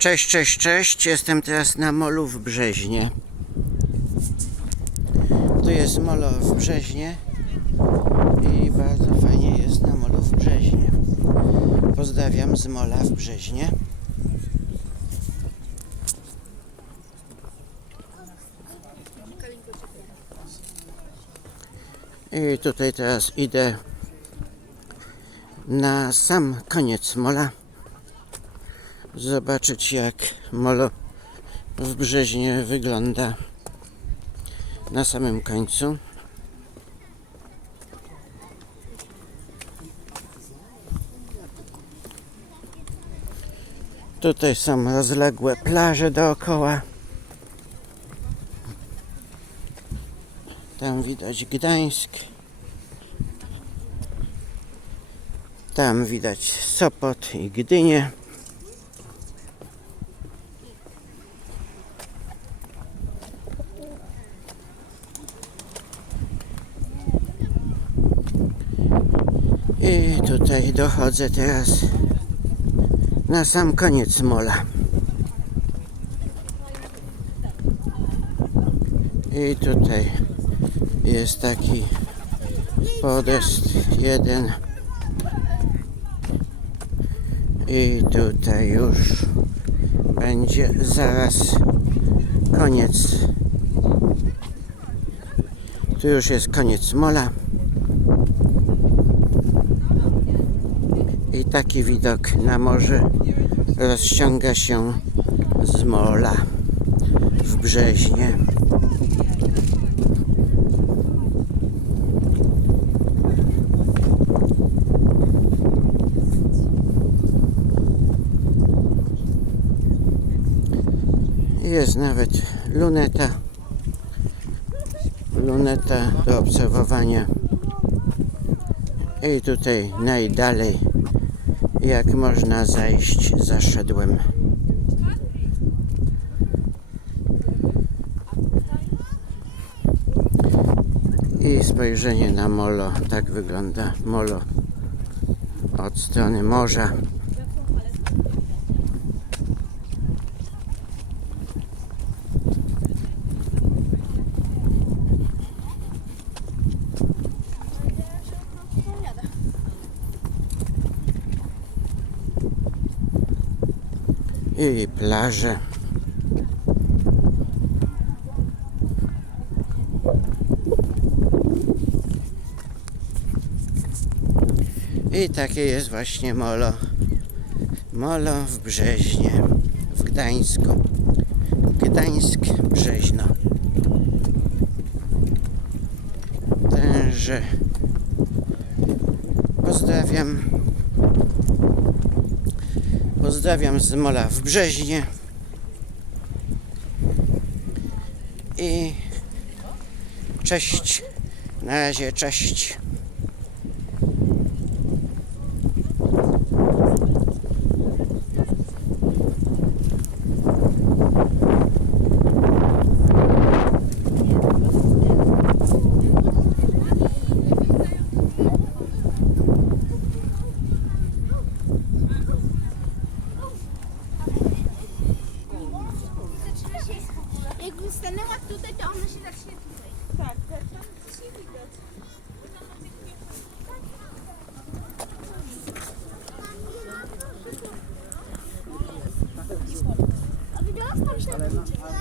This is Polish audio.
Cześć, cześć, cześć. Jestem teraz na molu w Brzeźnie. Tu jest molo w Brzeźnie i bardzo fajnie jest na molu w Brzeźnie. Pozdrawiam z mola w Brzeźnie. I tutaj teraz idę na sam koniec mola zobaczyć jak molo w Brzeźnie wygląda na samym końcu. Tutaj są rozległe plaże dookoła. Tam widać Gdańsk. Tam widać Sopot i Gdynię. I tutaj dochodzę teraz na sam koniec mola. I tutaj jest taki podest jeden. I tutaj już będzie zaraz koniec. Tu już jest koniec mola. I taki widok na morze rozciąga się z mola w Brzeźnie. Jest nawet luneta. Luneta do obserwowania. I tutaj najdalej jak można zajść zaszedłem. I spojrzenie na molo. Tak wygląda molo od strony morza. I plaże. I takie jest właśnie molo. Molo w Brzeźnie, w Gdańsku. Gdańsk, Brzeźno. Także pozdrawiam Pozdrawiam z Mola w Brzeźnie. I cześć. Na razie cześć. Which.